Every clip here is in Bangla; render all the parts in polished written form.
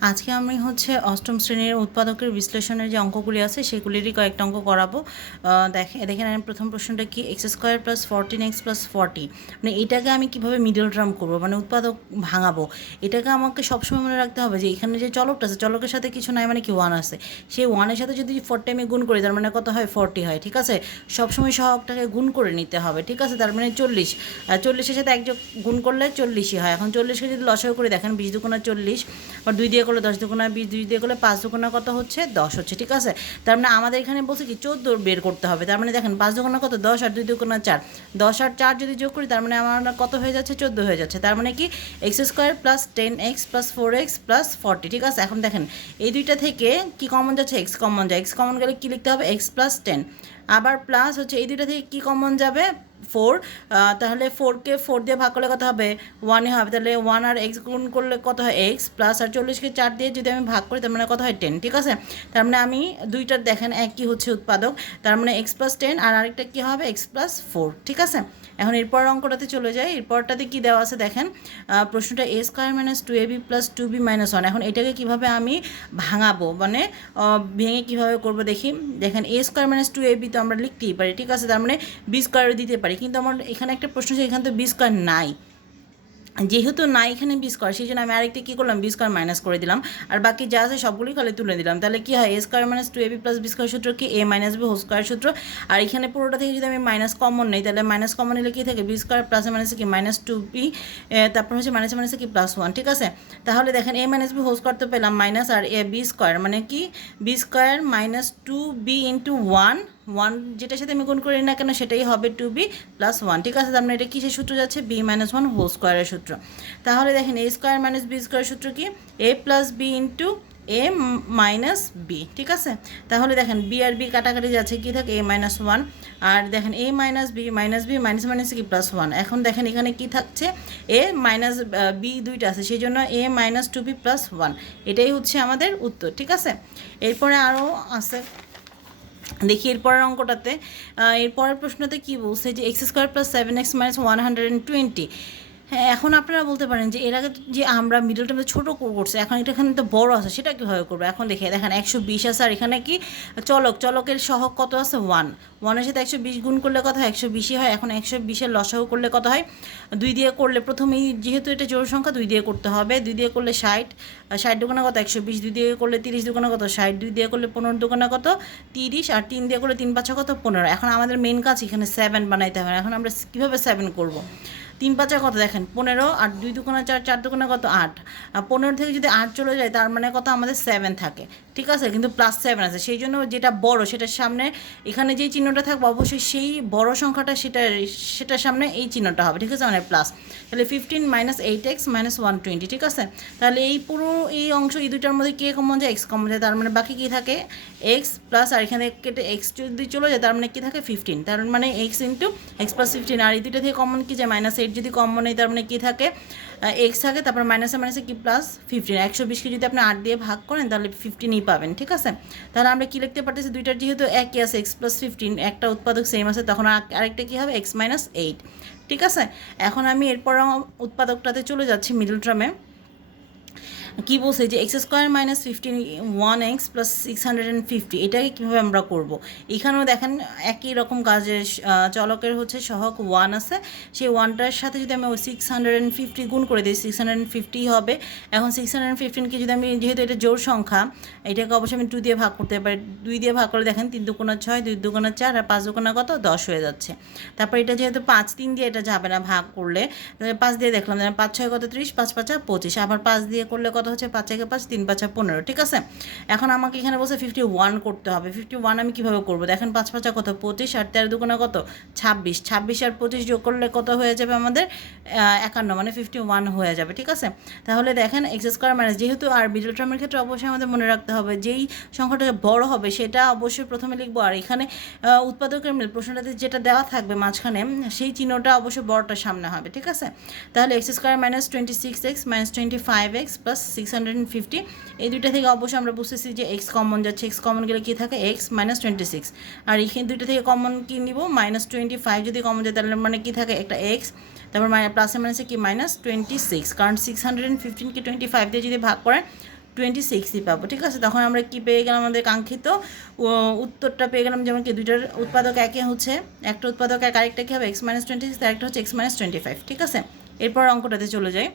আজকে আমি হচ্ছে অষ্টম শ্রেণীর উৎপাদকের বিশ্লেষণের যে অঙ্কগুলি আছে সেগুলিরই কয়েকটা অঙ্ক করাবো। দেখেন আমি প্রথম প্রশ্নটা কি, x square plus 14x plus 40, মানে এটাকে আমি কীভাবে মিডল টার্ম করবো, মানে উৎপাদক ভাঙাবো। এটাকে আমাকে সবসময় মনে রাখতে হবে যে এখানে যে চলকটা আছে, চলকের সাথে কিছু নাই মানে কি ওয়ান আছে, সেই ওয়ানের সাথে যদি 40 আমি গুণ করি তার মানে কত হয়, 40 হয়। ঠিক আছে, সবসময় সহগটাকে গুণ করে নিতে হবে। ঠিক আছে, তার মানে 40, 40-এর সাথে এক যোগ গুণ করলে 40ই হয়। এখন 40কে যদি লসাগু করে দেখেন, 20 দুগুণা 40, আর 2 দিয়ে করলে 10 দুগুণা 20, 2 দিয়ে করলে 5 দুগুণা কত হচ্ছে, 10 হচ্ছে। ঠিক আছে, তার মানে আমাদের এখানে বলছে কি 14 বের করতে হবে। তার মানে দেখেন 5 দুগুণা কত, 10, আর 2 দুগুণা 4, 10 আর 4 যদি যোগ করি তার মানে আমার কত হয়ে যাচ্ছে, 14 হয়ে যাচ্ছে। তার মানে কি x square plus 10x plus 4x plus 40। ঠিক আছে, এখন দেখেন এই দুইটা থেকে কি কমন যাচ্ছে, এক্স কমন যায়। এক্স কমন গেলে কী লিখতে হবে, এক্স প্লাস 10, আবার প্লাস হচ্ছে এই দুইটা থেকে কী কমন যাবে, 4। তাহলে 4কে 4 দিয়ে ভাগ করলে কত হবে, 1 হবে। তাহলে 1 আর এক্স গুণ করলে কত হয়, এক্স প্লাস, আর 40কে 4 দিয়ে যদি আমি ভাগ করি তার মানে কত হয়, 10। ঠিক আছে, তার মানে আমি দুইটার দেখেন একই হচ্ছে উৎপাদক, তার মানে এক্স প্লাস 10, আর আরেকটা কী হবে, এক্স প্লাস 4। ঠিক আছে, এখন এরপর অঙ্কটাতে চলে যায়। এরপরটাতে কী দেওয়া আছে দেখেন, প্রশ্নটা a square minus 2ab plus 2b minus 1। এখন এটাকে কীভাবে আমি ভাঙাবো, মানে ভেঙে কীভাবে করবো দেখি। দেখেন এ স্কোয়ার মাইনাস 2ab তো আমরা লিখতেই পারি। ঠিক আছে, তার মানে বি স্কোয়ারও দিতে পারি, কিন্তু আমার এখানে একটা প্রশ্ন আছে, এখানে তো বি স্কোয়ার নাই। যেহেতু না এখানে বি স্কোয়ার, সেই জন্য আমি আরেকটা কী করলাম, বি স্কোয়ার মাইনাস করে দিলাম, আর বাকি যা আছে সবগুলি খালি তুলে দিলাম। তাহলে কী হয়, a square minus 2ab plus b square সূত্র কি, a minus b whole square সূত্র। আর এখানে পুরোটা থেকে যদি আমি মাইনাস কমন নেই, তাহলে মাইনাস কমন নিলে কী থাকে, বি স্কোয়ার প্লাসে মাইনাসে কি মাইনাস 2b, তারপর হচ্ছে মাইনাসে মাইনাসে কি প্লাস 1। ঠিক আছে, তাহলে দেখেন এ মাইনাস বি হোল স্কোয়ার তো পেলাম minus, R A B square মানে কি, B square minus 2b into 1, যেটার সাথে আমি গুণ করি না কেন সেটাই হবে 2b প্লাস 1। ঠিক আছে, তার মানে এটা কিসের সূত্র যাচ্ছে, b মাইনাস 1 হোল স্কোয়ারের সূত্র। তাহলে দেখেন এ স্কোয়ার মাইনাস বি স্কোয়ার সূত্র কি, এ প্লাস বি ইন্টু এ মাইনাস বি। ঠিক আছে, তাহলে দেখেন বি আর বি কাটাকাটি যাচ্ছে, কি থাকে, এ মাইনাস 1, আর দেখেন এ মাইনাস বি মাইনাস মাইনাস কি প্লাস 1। এখন দেখেন এখানে কি থাকছে, এ মাইনাস বি দুইটা আছে, সেই জন্য এ মাইনাস 2b প্লাস 1, এটাই হচ্ছে আমাদের উত্তর। ঠিক আছে, এরপরে আরও আছে, দেখি এরপরের অঙ্কটাতে। এরপরের প্রশ্নতে কী বলছে যে x square plus 7x minus 120। হ্যাঁ, এখন আপনারা বলতে পারেন যে এর আগে যে আমরা মিডল টার্মে ছোটো করছে, এখন এটা এখানে তো বড় আছে, সেটা কীভাবে করবো। এখন দেখেন 120 আছে, আর এখানে কি চলকের সহগ কত আছে, 1 এর সাথে 120 গুণ করলে কত হয়, 120ই হয়। এখন 120-এর লসাগু করলে কত হয়, 2 দিয়ে করলে প্রথমেই যেহেতু এটা জোড় সংখ্যা 2 দিয়ে করতে হবে, 2 দিয়ে করলে 60, 60 দুগুণা কত, 120, 2 দিয়ে করলে 30 দুগুণা কত, 60, 2 দিয়ে করলে 15 দুগুণা কত, 30, আর 3 দিয়ে করলে 3 5 কত, 15। এখন আমাদের মেন কাজ এখানে 7 বানাইতে হবে। এখন আমরা কীভাবে 7 করবো, 3 5 কত দেখেন 15, আর 2 দুগুণা 4, 4 দুগুণা কত, 8, আর 15 থেকে যদি 8 চলে যায় তার মানে কত, আমাদের 7 থাকে। ঠিক আছে, কিন্তু প্লাস 7 আছে, সেই জন্য যেটা বড় সেটার সামনে এখানে যেই চিহ্নটা থাকবে অবশ্যই সেই বড় সংখ্যাটা সেটার সামনে এই চিহ্নটা হবে। ঠিক আছে, মানে প্লাস। তাহলে 15 মাইনাস 8x মাইনাস 120। ঠিক আছে, তাহলে এই পুরো এই অংশ এই দুইটার মধ্যে কে কমন যায়, এক্স কমন যায়, তার মানে বাকি কী থাকে, এক্স প্লাস, আর এখানে কেটে এক্স যদি চলে যায় তার মানে কী থাকে, 15, তার মানে এক্স ইন্টু এক্স প্লাস 15। আর এই দুইটা থেকে কমন কি যায়, মাইনাস 8 যদি কমন নেই তার মানে কী থাকে, এক্স থাকে, তারপর মাইনাসে মাইনাসে কি প্লাস 15। 120কে যদি আপনি 8 দিয়ে ভাগ করেন তাহলে 15ই পাবেন। ঠিক আছে, তাহলে আমরা কী লিখতে পারতেছি, দুইটার যেহেতু একই আছে, এক্স প্লাস 15, একটা উৎপাদক সেম আছে, তখন আরেকটা কী হবে, এক্স মাইনাস 8। ঠিক আছে, এখন আমি এরপর উৎপাদকটাতে চলে যাচ্ছি মিডল টার্মে। কী বলছে যে x square minus 1x plus 650, এটাকে কীভাবে আমরা করব। এখানেও দেখেন একই রকম কাজের, চলকের হচ্ছে সহগ 1 আছে, সেই 1টার সাথে যদি আমি ওই 650 গুণ করে দিই 650 হবে। এখন 615কে যদি আমি, যেহেতু এটা জোড় সংখ্যা, এটাকে অবশ্যই আমি 2 দিয়ে ভাগ করতে পারি। 2 দিয়ে ভাগ করে দেখেন 3 দুগুণা 6, 2 দুগুণা 4, আর 5 দুগুণা কত, 10 হয়ে যাচ্ছে। তারপর এটা যেহেতু 5, 3 দিয়ে এটা যাবে না ভাগ করলে, 5 দিয়ে দেখলাম 5 6 কত, 30, 5 5 25, আবার 5 দিয়ে করলে কত হচ্ছে, 5 1 5, 3 5 15। ঠিক আছে, এখন আমাকে এখানে বলছে 51 করতে হবে। 51 আমি কীভাবে করবো, দেখেন 5 5 কত, 25, আর 13 দুগুণা কত, 26, 26 আর 25 যোগ করলে কত হয়ে যাবে আমাদের, 51, মানে 51 হয়ে যাবে। ঠিক আছে, তাহলে দেখেন এক্স স্কোয়ার মাইনাস, যেহেতু আর মিডল টার্মের ক্ষেত্রে অবশ্যই আমাদের মনে রাখতে হবে যেই সংখ্যাটা বড় হবে সেটা অবশ্যই প্রথমে লিখবো, আর এখানে উৎপাদকের প্রশ্নটাতে যেটা দেওয়া থাকবে মাঝখানে সেই চিহ্নটা অবশ্যই বড়টার সামনে হবে। ঠিক আছে, তাহলে x square minus 26x minus 25x plus 650, এই দুইটা থেকে অবশ্যই আমরা বুঝতেছি যে এক্স কমন যাচ্ছে, এক্স কমন গেলে কী থাকে, এক্স মাইনাস 26, আর এখানে দুইটা থেকে কমন কী নিব, মাইনাস 25 যদি কমন যায় তাহলে মানে কী থাকে, একটা এক্স, তারপর প্লাসে মাইনাসে কি মাইনাস 26, কারণ 615কে 25 দিয়ে যদি ভাগ করেন 26ই পাবো, ঠিক আছে। তখন আমরা কি পেয়ে গেলাম, আমাদের কাঙ্ক্ষিত উত্তরটা পেয়ে গেলাম। যেমন কি দুইটার উৎপাদক একে হচ্ছে, একটা উৎপাদক এক, আরেকটা কী হবে x-26, আরেকটা হচ্ছে x-25, ঠিক আছে। এরপর অঙ্কটাতে চলে যাই।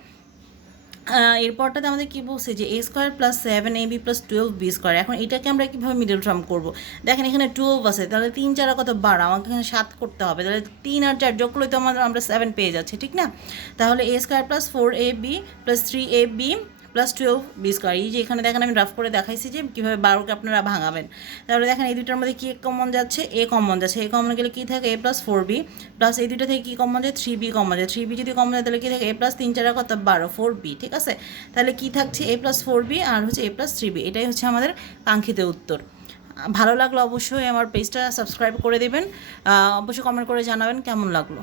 এরপরটাতে আমাদের কী বলছে যে a square plus 7ab plus 12b square. এখন এটাকে আমরা কীভাবে মিডল টার্ম করবো? দেখেন এখানে 12 আছে, তাহলে 3 4 কত 12, আমাকে এখানে 7 করতে হবে, তাহলে 3 আর 4 যোগ করলে তো আমরা 7 পেয়ে যাচ্ছি, ঠিক না। তাহলে a square plus 4ab plus 3ab plus 12b square. এই যে এখানে দেখেন আমি ড্রাফট করে দেখাইছি যে কীভাবে 12কে আপনারা ভাঙাবেন। তাহলে দেখেন এই দুইটার মধ্যে কী কমন যাচ্ছে, এ কমন যাচ্ছে, এ কমন গেলে কী থাকে a প্লাস 4b প্লাস এই দুইটা থেকে কী কমন যায় 3b কমন যায়, 3b যদি কমন যায় তাহলে কী থাকে a প্লাস 3 4 কত 12 4b, ঠিক আছে। তাহলে কী থাকছে a প্লাস 4b আর হচ্ছে a প্লাস 3b, এটাই হচ্ছে আমাদের কাঙ্ক্ষিত উত্তর। ভালো লাগলো অবশ্যই আমার পেজটা সাবস্ক্রাইব করে দেবেন, অবশ্যই কমেন্ট করে জানাবেন কেমন লাগলো।